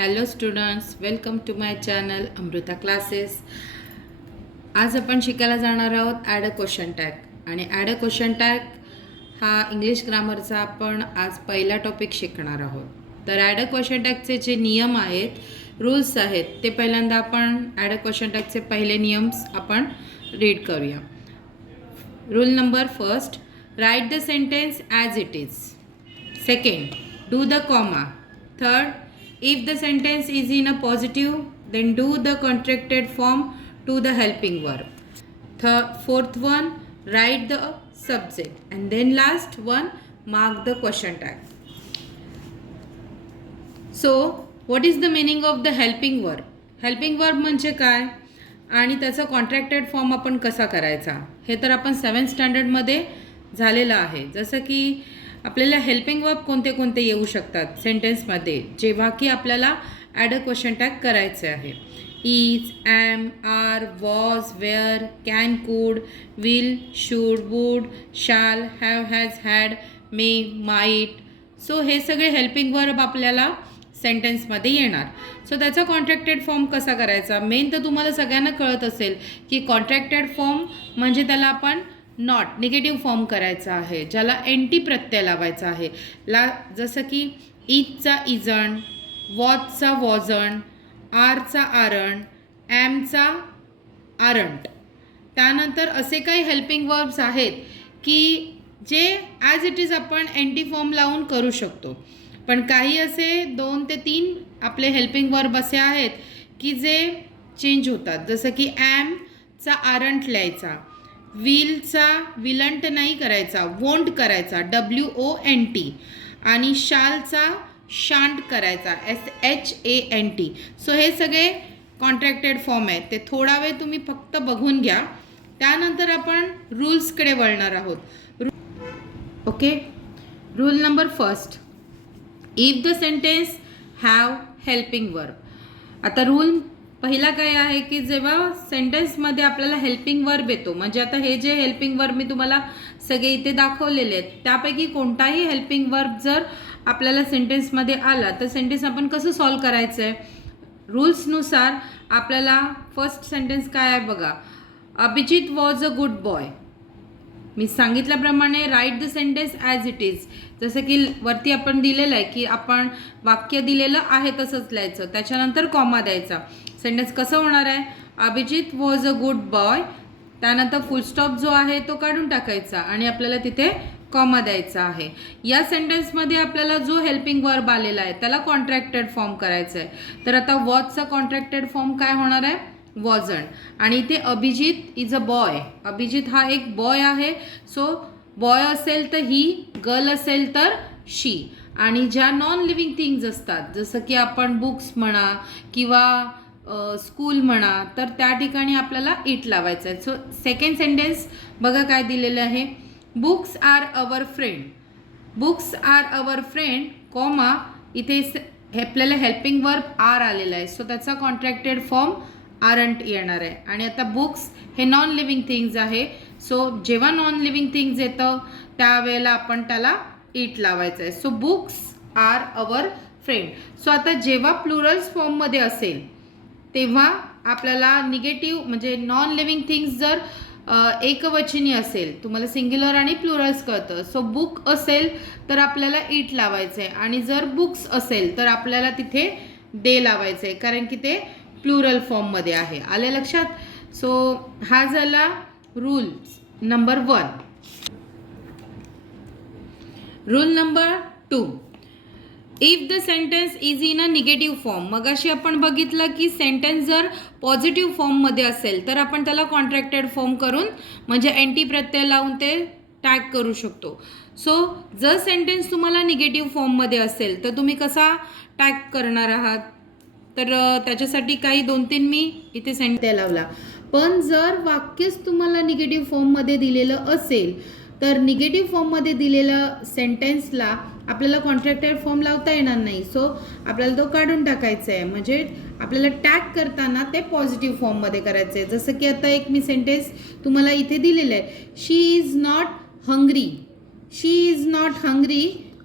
Hello students, welcome to my channel Amrita classes. आज आपण शिकायला जाणार आहोत ॲड अ क्वेश्चन टॅग. आणि ॲड अ क्वेश्चन टॅग हा इंग्लिश ग्रामरचा आपण आज पहिला टॉपिक शिकणार आहोत. तर ॲड अ क्वेश्चन टॅगचे जे नियम आहेत, रूल्स आहेत, ते पहिल्यांदा आपण ॲड अ क्वेश्चन टॅगचे पहिले नियम्स आपण रीड करूया. Rule number first, right the sentence as it is. Second, do the comma. Third, if the sentence is in a positive, then do the contracted form to the helping verb. Fourth one, write the subject. And then last one, mark the question tag. So what is the meaning of the helping verb? Helping verb म्हणजे काय आणि त्याचा contracted form आपण कसा करायचा हे तर आपण 7th स्टँडर्डमध्ये झालेलं आहे. जसं की आपल्याला हेल्पिंग वर्ब कोणते कोणते येऊ शकतात सेंटेन्समध्ये जेव्हा की आपल्याला ॲड अ क्वेश्चन टॅग करायचे आहे. Is, am, are, was, were, can, could, will, should, would, shall, have, has, had, may, might. So हे सगळे हेल्पिंग वर्ब आपल्याला सेंटेन्समध्ये येणार. सो त्याचा कॉन्ट्रॅक्टेड फॉर्म कसा करायचा, मेन तर तुम्हाला सगळ्यांना कळत असेल की कॉन्ट्रॅक्टेड फॉर्म म्हणजे त्याला आपण नॉट निगेटिव्ह फॉर्म करायचा आहे, ज्याला एनटी प्रत्यय लावायचा आहे. जसं की इजचा इजण, वॉजचा वॉजण, आरचा आरण, ॲमचा आरंट. त्यानंतर असे काही हेल्पिंग वर्ब्स आहेत की जे ॲज इट इज आपण एनटी फॉर्म लावून करू शकतो. पण काही असे 2 ते 3 आपले हेल्पिंग वर्ब असे आहेत की जे चेंज होतात. जसं की ॲमचा आरंट लिहायचा, विलचा विलंट नाही करायचा, वोंट करायचा, WONT, आणि शालचा शांट करायचा, SHANT. सो हे सगळे कॉन्ट्रॅक्टेड फॉर्म आहेत. ते थोडा वेळ तुम्ही फक्त बघून घ्या. त्यानंतर आपण रूल्सकडे वळणार आहोत. Okay, rule number first, if the sentence have helping verb. आता रूल पहिला काय आहे की जेव्हा सेंटेन्समध्ये आपल्याला हेल्पिंग वर्ब येतो, म्हणजे आता हे जे हेल्पिंग वर्ब मी तुम्हाला सगळे इथे दाखवलेले आहेत त्यापैकी कोणताही हेल्पिंग वर्ब जर आपल्याला सेंटेन्समध्ये आला तर सेंटेन्स आपण कसं सॉल्व करायचं आहे. रूल्सनुसार आपल्याला फर्स्ट सेंटेन्स काय आहे बघा, Abhijit was a good boy. मी सांगितल्याप्रमाणे write the sentence as it is. जसं की वरती आपण दिलेलं आहे की आपण वाक्य दिलेलं आहे तसंच लिहायचं, त्याच्यानंतर कॉमा द्यायचा. सेंटेन्स कसं होणार आहे, Abhijit was a good boy, त्यानंतर फुलस्टॉप जो आहे तो काढून टाकायचा आणि आपल्याला तिथे कॉमा द्यायचा आहे. या सेंटेन्समध्ये आपल्याला जो हेल्पिंग वर्ब आलेला आहे त्याला कॉन्ट्रॅक्टेड फॉर्म करायचं आहे. तर आता वॉजचा कॉन्ट्रॅक्टेड फॉर्म काय होणार आहे, वॉजन. आणि इथे Abhijit is a boy, Abhijit हा एक बॉय आहे. सो बॉय असेल तर ही, गर्ल असेल तर शी. आणि ज्या नॉन लिव्हिंग थिंग्स असतात जसं की आपण बुक्स म्हणा किंवा स्कूल म्हणा तर त्या ठिकाणी आपल्याला इट लावायचं आहे. सो सेकंड सेंटेन्स बघा काय दिलेलं आहे, books are our friend. Books are our friend, comma, इथे आपल्याला हेल्पिंग वर्ब आर आलेला आहे. सो त्याचा कॉन्ट्रॅक्टेड फॉर्म आरंट येणार आहे. आणि आता बुक्स हे नॉन लिव्हिंग थिंग्स आहे. सो जेव्हा नॉन लिव्हिंग थिंग्स येतं त्यावेळेला आपण त्याला इट लावायचं आहे. So books are our friend. So आता जेव्हा प्लुरल्स फॉर्ममध्ये असेल तेव्हा आपल्याला निगेटिव्ह म्हणजे नॉन लिव्हिंग थिंग्स जर एकवचनी असेल, तुम्हाला सिंग्युलर आणि प्लुरल्स कळतं. सो बुक असेल तर आपल्याला इट लावायचं आहे आणि जर बुक्स असेल तर आपल्याला तिथे दे लावायचं आहे, कारण की ते प्लुरल फॉर्ममध्ये आहे. आले लक्षात. सो हा झाला rule number 1. Rule number 2, if the sentence is in a negative form. मगाशी आपण बघितलं की सेंटेन्स जर पॉझिटिव्ह फॉर्ममध्ये असेल तर आपण त्याला कॉन्ट्रॅक्टेड फॉर्म करून म्हणजे एनटी प्रत्यय लावून ते टॅग करू शकतो. सो जर सेंटेन्स तुम्हाला निगेटिव्ह फॉर्ममध्ये असेल तर तुम्ही कसा टॅग करणार आहात, तर त्याच्यासाठी काही 2-3 मी इथे सेंटेन्स लावला. पण जर वाक्यच तुम्हाला निगेटिव्ह फॉर्ममध्ये दिलेलं असेल तर निगेटिव्ह फॉर्ममध्ये दिलेलं सेंटेन्सला आपल्याला कॉन्ट्रॅक्टेड फॉर्म लावता येणार नाही. सो आपल्याला तो काढून टाकायचा आहे, म्हणजे आपल्याला टॅग करताना ते पॉझिटिव्ह फॉर्ममध्ये करायचं आहे. जसं की आता एक मी सेंटेन्स तुम्हाला इथे दिलेलं आहे, she is not hungry. She is not hungry,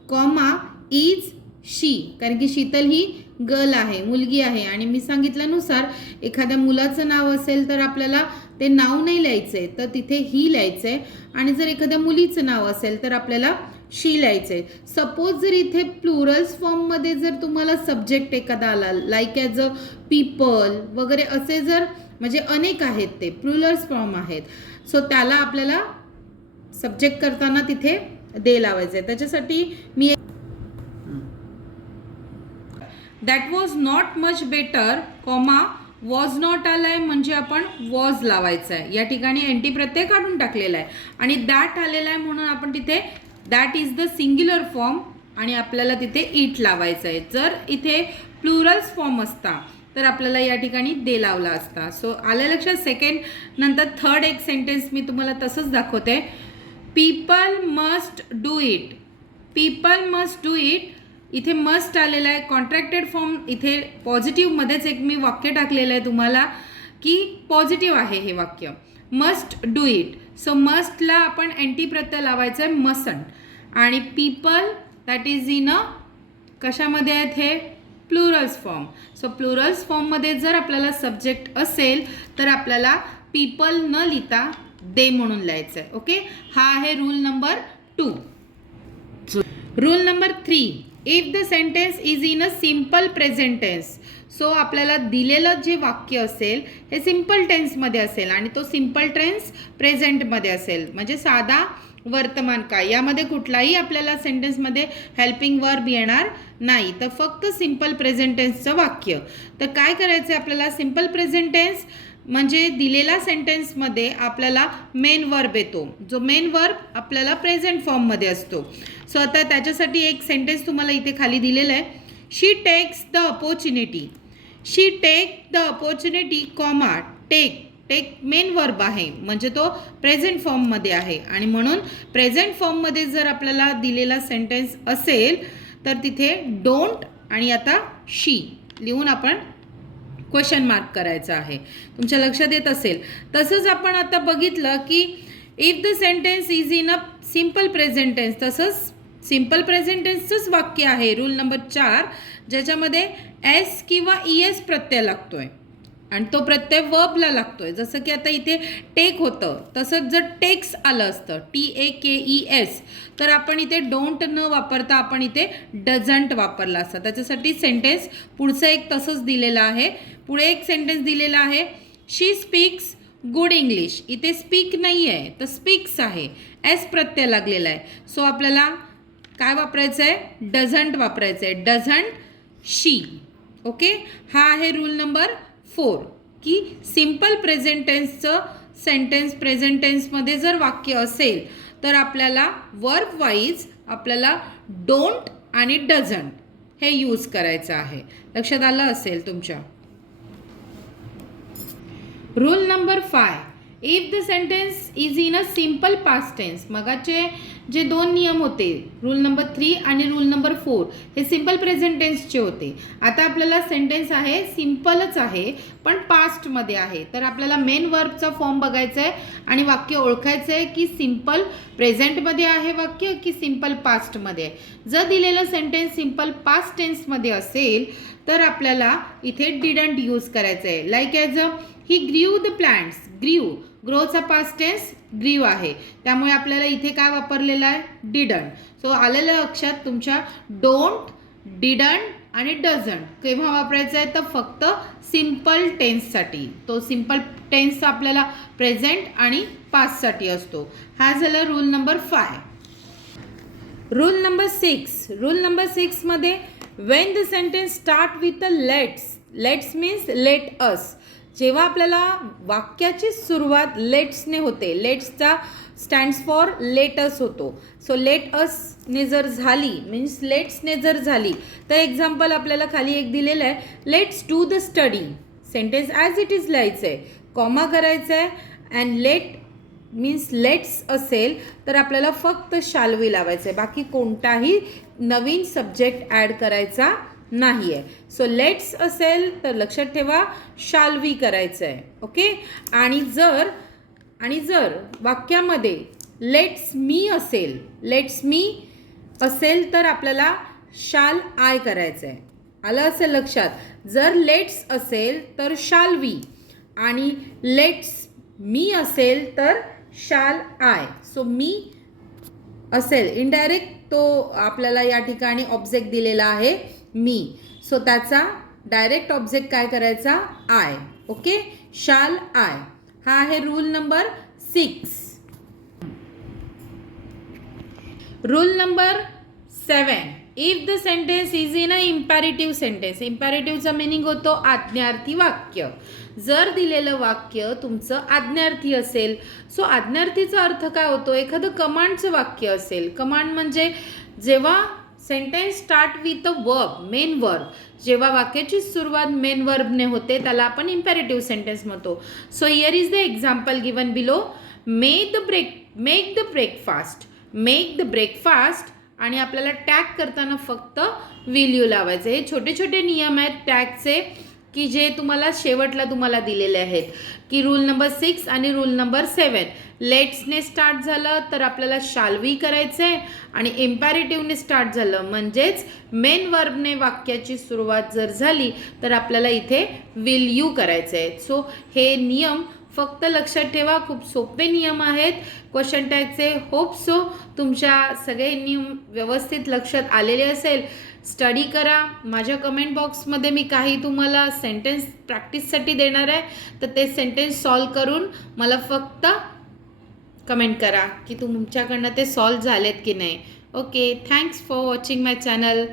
comma, is she, कारण की शीतल ही गर्ल आहे, मुलगी आहे. आणि मी सांगितल्यानुसार एखाद्या मुलाचं नाव असेल तर आपल्याला ते नाव नाही लिहायचंय, तर तिथे ही लिहायचंय. आणि जर एखाद्या मुलीचं नाव असेल तर आपल्याला शी लिहायचंय. सपोज जर इथे प्लुरल्स फॉर्ममध्ये जर तुम्हाला सब्जेक्ट एखादा आला, लाईक ॲज अ पीपल वगैरे, असे जर म्हणजे अनेक आहेत, ते प्लुरल्स फॉर्म आहेत, सो त्याला आपल्याला सब्जेक्ट करताना तिथे दे लावायचं आहे. त्याच्यासाठी मी that was not much better, comma was not आलाय म्हणजे आपण वॉज लावायचं आहे. या ठिकाणी एनटी प्रत्यय काढून टाकलेला आहे आणि दॅट आलेला आहे म्हणून आपण तिथे that is the singular form आणि आपल्याला तिथे इट लावायचं आहे. जर इथे प्लुरल्स फॉर्म असता तर आपल्याला या ठिकाणी दे लावला असता. सो आल्या लक्षात. सेकंड नंतर थर्ड एक सेंटेन्स मी तुम्हाला तसंच दाखवते. People must do it, people must do it, इथे मस्ट आलेला आहे. कॉन्ट्रॅक्टेड फॉर्म इथे पॉझिटिव्हमध्येच एक मी वाक्य टाकलेलं आहे तुम्हाला की पॉझिटिव्ह आहे हे वाक्य, मस्ट डू इट. सो मस्टला आपण एनटी प्रत्यय लावायचं आहे, मसंट. आणि पीपल दॅट इज इन अ कशामध्ये आहेत हे प्लुरल्स फॉर्म. सो प्लुरल्स फॉर्ममध्ये जर आपल्याला सब्जेक्ट असेल तर आपल्याला पीपल न लिहिता दे म्हणून लिहायचं आहे. ओके, हा आहे rule number 2. Rule number 3, if the sentence is in a simple present tense. So आपल्याला दिलेलं जे वाक्य असेल हे सिम्पल टेन्समध्ये असेल आणि तो सिम्पल टेन्स प्रेझेंटमध्ये असेल, म्हणजे साधा वर्तमान काळ. यामध्ये कुठलाही आपल्याला सेंटेन्समध्ये हेल्पिंग वर्ब येणार नाही, तर फक्त सिम्पल प्रेझेंट टेन्सचं वाक्य. तर काय करायचं आहे आपल्याला, सिम्पल प्रेझेंट टेन्स म्हणजे दिलेला सेंटेन्समध्ये आपल्याला मेन वर्ब येतो, जो मेन वर्ब आपल्याला प्रेझेंट फॉर्ममध्ये असतो. सो आता त्याच्यासाठी एक सेंटेन्स तुम्हाला इथे खाली दिलेलं आहे. She takes the opportunity, she take the opportunity, comma take, take main verb आहे म्हणजे तो प्रेझेंट फॉर्ममध्ये आहे आणि म्हणून प्रेझेंट फॉर्ममध्ये जर आपल्याला दिलेला सेंटेन्स असेल तर तिथे डोंट आणि आता शी लिहून आपण क्वेश्चन मार्क करायचा आहे. तुमच्या लक्षात येत असेल. तसंच आपण आता बघितलं की if the sentence is in a simple present tense, तसंच सिम्पल प्रेझेंट टेन्सचंच वाक्य आहे रूल नंबर 4, ज्याच्यामध्ये एस किंवा ES प्रत्यय लागतोय आणि तो प्रत्यय वर्बला लागतोय. जसं की आता इथे टेक होतं, तसंच जर टेक्स आलं असतं TAKES तर आपण इथे डोंट न वापरता आपण इथे डझंट वापरला असता. त्याच्यासाठी सेंटेन्स पुढचं एक तसंच दिलेलं आहे. पुढे एक सेंटेन्स दिलेला आहे, शी स्पीक्स गुड इंग्लिश. इथे स्पीक नाही आहे तर स्पीक्स आहे, एस प्रत्यय लागलेला आहे. सो आपल्याला काय वापरायचं आहे, डझंट वापरायचं आहे, डझंट शी. ओके, हा आहे रूल नंबर 4 की सिम्पल प्रेझेंट टेन्सचं सेंटेन्स प्रेझेंट टेन्समध्ये जर वाक्य असेल तर आपल्याला वर्ब वाईज आपल्याला डोंट आणि डझंट हे यूज करायचं आहे. लक्षात आलं असेल तुमच्या. Rule number 5, if the sentence is in a simple past tense. मगाचे जे 2 नियम होते रूल नंबर 3 आणि रूल नंबर 4 हे सिम्पल प्रेझेंट टेन्सचे होते. आता आपल्याला सेंटेन्स आहे सिम्पलच आहे पण पास्टमध्ये आहे, तर आपल्याला मेन वर्बचा फॉर्म बघायचा आहे आणि वाक्य ओळखायचं आहे की सिम्पल प्रेझेंटमध्ये आहे वाक्य की सिम्पल पास्टमध्ये. जर दिलेलं सेंटेन्स सिम्पल पास्ट टेन्समध्ये असेल तर आपल्याला इथे डिडंट यूज करायचं आहे. Like as a he grew the plants, ग्रीव, ग्रोचा पास्ट टेन्स ग्रीव आहे, त्यामुळे आपल्याला इथे काय वापरलेलं आहे, डिडंट. सो आलेलं लक्षात तुमच्या. डोंट, डिडंट आणि डझंट केव्हा वापरायचं आहे तर फक्त सिम्पल टेन्ससाठी. तो सिम्पल टेन्स आपल्याला प्रेझेंट आणि पास्टसाठी असतो. हा झाला rule number 5. Rule number 6, rule number 6 मध्ये Wien the sentence start with a let's, let's means let us. जेव्हा आपल्याला वाक्याची सुरुवात लेट्सने होते, लेट्सचा स्टँड्स फॉर लेटस होतो. सो लेट असने जर झाली मीन्स लेट्सने जर झाली तर एक्झाम्पल आपल्याला खाली एक दिलेलं आहे, let's do the study. Sentence as it is लिहायचं आहे, कॉमा करायचं आहे अँड लेट मीन्स लेट्स असेल तर आपल्याला फक्त शाल्वी लावायचं आहे, बाकी कोणताही नवीन सब्जेक्ट ॲड करायचा नाही आहे. सो लेट्स असेल तर लक्षात ठेवा शाल्वी करायचं आहे. ओके, आणि जर वाक्यामध्ये लेट्स मी असेल, लेट्स मी असेल तर आपल्याला शाल आय करायचं आहे. आलं असेल लक्षात. जर लेट्स असेल तर शाल वी आणि लेट्स मी असेल तर शाल आय. सो मी असेल इनडायरेक्ट तो आपल्याला या ठिकाणी ऑब्जेक्ट दिलेला आहे मी. सो त्याचा डायरेक्ट ऑब्जेक्ट काय करायचा आय. Okay, shall I. हा आहे rule number 6. Rule number 7. If the sentence is in a imperative sentence. इम्पॅरेटिव्हचा मिनिंग होतो आज्ञार्थी वाक्य. जर दिलेलं वाक्य तुमचं आज्ञार्थी असेल, सो आज्ञार्थीचा अर्थ काय होतो, एखादं कमांडचं वाक्य असेल. कमांड म्हणजे जेव्हा sentence start with a verb, main verb, जेव्हा वाक्याची सुरुवात मेन वर्बने होते त्याला आपण इम्पॅरेटिव्ह सेंटेन्स म्हणतो. So here is the example given below. Make the breakfast. Make the breakfast आणि आपल्याला टॅग करताना फक्त विल यू लावायचं. हे छोटे छोटे नियम आहेत टॅगचे की जे तुम्हाला शेवटला तुम्हाला दिलेले आहेत. की रूल नंबर 6 आणि रूल नंबर 7. लेट्सने स्टार्ट झालं तर आपल्याला शाल वी करायचं आहे आणि इम्पॅरेटिव्हने स्टार्ट झालं म्हणजेच मेन वर्बने वाक्याची सुरुवात जर झाली तर आपल्याला इथे विल यू करायचं आहे. सो हे नियम फक्त लक्षात ठेवा. खूप सोपे नियम आहेत क्वेश्चन टॅगचे. होप सो तुमच्या सगळे नियम व्यवस्थित लक्षात आलेले असेल. स्टडी करा. माझ्या कमेंट बॉक्समध्ये मी काही तुम्हाला सेंटेन्स प्रॅक्टिससाठी देणार आहे, तर ते सेंटेन्स सॉल्व करून मला फक्त कमेंट करा की तुमच्याकडनं ते सॉल्व झालेत की नाही. Okay, thanks for watching my channel.